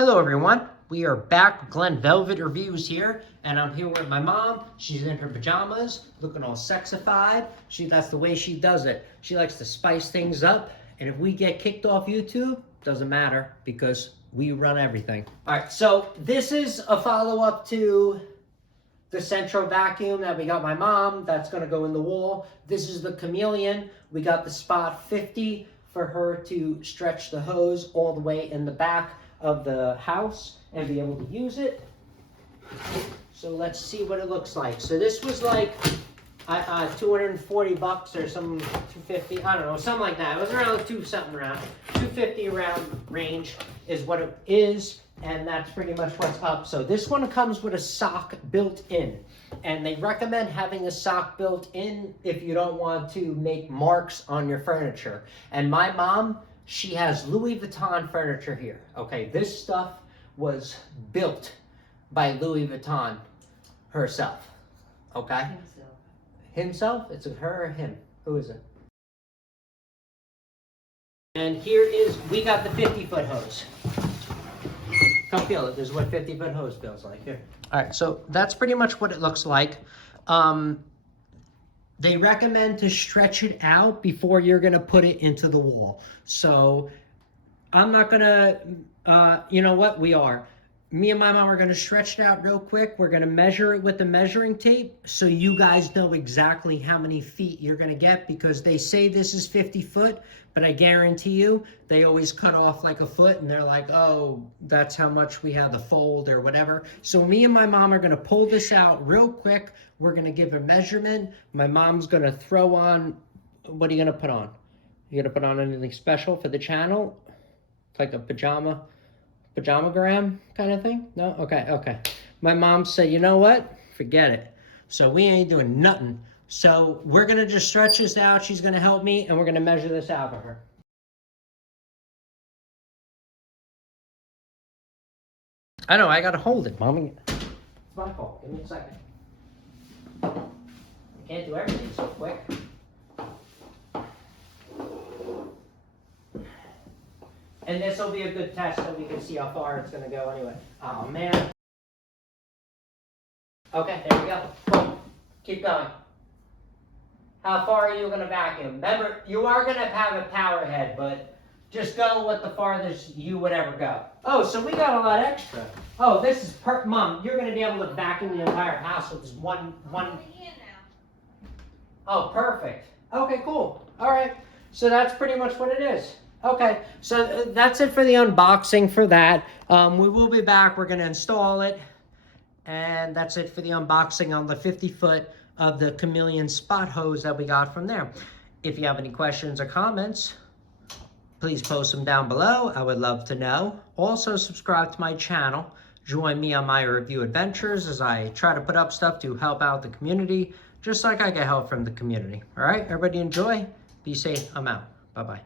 Hello everyone, we are back with Glenn Velvet Reviews here, and I'm here with my mom. She's in her pajamas, looking all sexified. That's the way she does it. She likes to spice things up, and if we get kicked off YouTube, doesn't matter because we run everything. All right, so this is a follow-up to the central vacuum that we got my mom. That's gonna go in the wall. This is the Chameleon. We got the spot 50 for her to stretch the hose all the way in the back of the house and be able to use it. So let's see what it looks like. So this was like 240 bucks or some 250, I don't know, something like that. It was around 250 around range is what it is, and that's pretty much what's up. So this one comes with a sock built in, and they recommend having a sock built in if you don't want to make marks on your furniture. And my mom, she has Louis Vuitton furniture here. Okay, this stuff was built by Louis Vuitton herself. Okay? Himself? It's a her or him? Who is it? And here is, we got the 50-foot hose. Come feel it. This is what 50-foot hose feels like. Here. All right, so that's pretty much what it looks like. They recommend to stretch it out before you're gonna put it into the wall. So I'm not gonna, you know what, me and my mom are gonna stretch it out real quick. We're gonna measure it with the measuring tape so you guys know exactly how many feet you're gonna get, because they say this is 50 foot, but I guarantee you, they always cut off like a foot and they're like, oh, that's how much we have to fold or whatever. So me and my mom are gonna pull this out real quick. We're gonna give a measurement. My mom's gonna throw on, what are you gonna put on? You gonna put on anything special for the channel? Like a pajamagram kind of thing? No? Okay. My mom said, you know what? Forget it. So we ain't doing nothing. So we're gonna just stretch this out. She's gonna help me, and we're gonna measure this out for her. I know, I gotta hold it, Mommy. It's my fault. Give me a second. I can't do everything so quick. And this will be a good test so we can see how far it's gonna go anyway. Oh man. Okay, there we go. Boom. Keep going. How far are you gonna vacuum? Remember, you are gonna have a power head, but just go with the farthest you would ever go. Oh, so we got a lot extra. Oh, this is Mom, you're gonna be able to vacuum the entire house with this one. Oh, perfect. Okay, cool. All right. So that's pretty much what it is. Okay, so that's it for the unboxing for that. We will be back. We're going to install it. And that's it for the unboxing on the 50-foot of the Chameleon spot hose that we got from there. If you have any questions or comments, please post them down below. I would love to know. Also, subscribe to my channel. Join me on my review adventures as I try to put up stuff to help out the community, just like I get help from the community. All right, everybody enjoy. Be safe. I'm out. Bye-bye.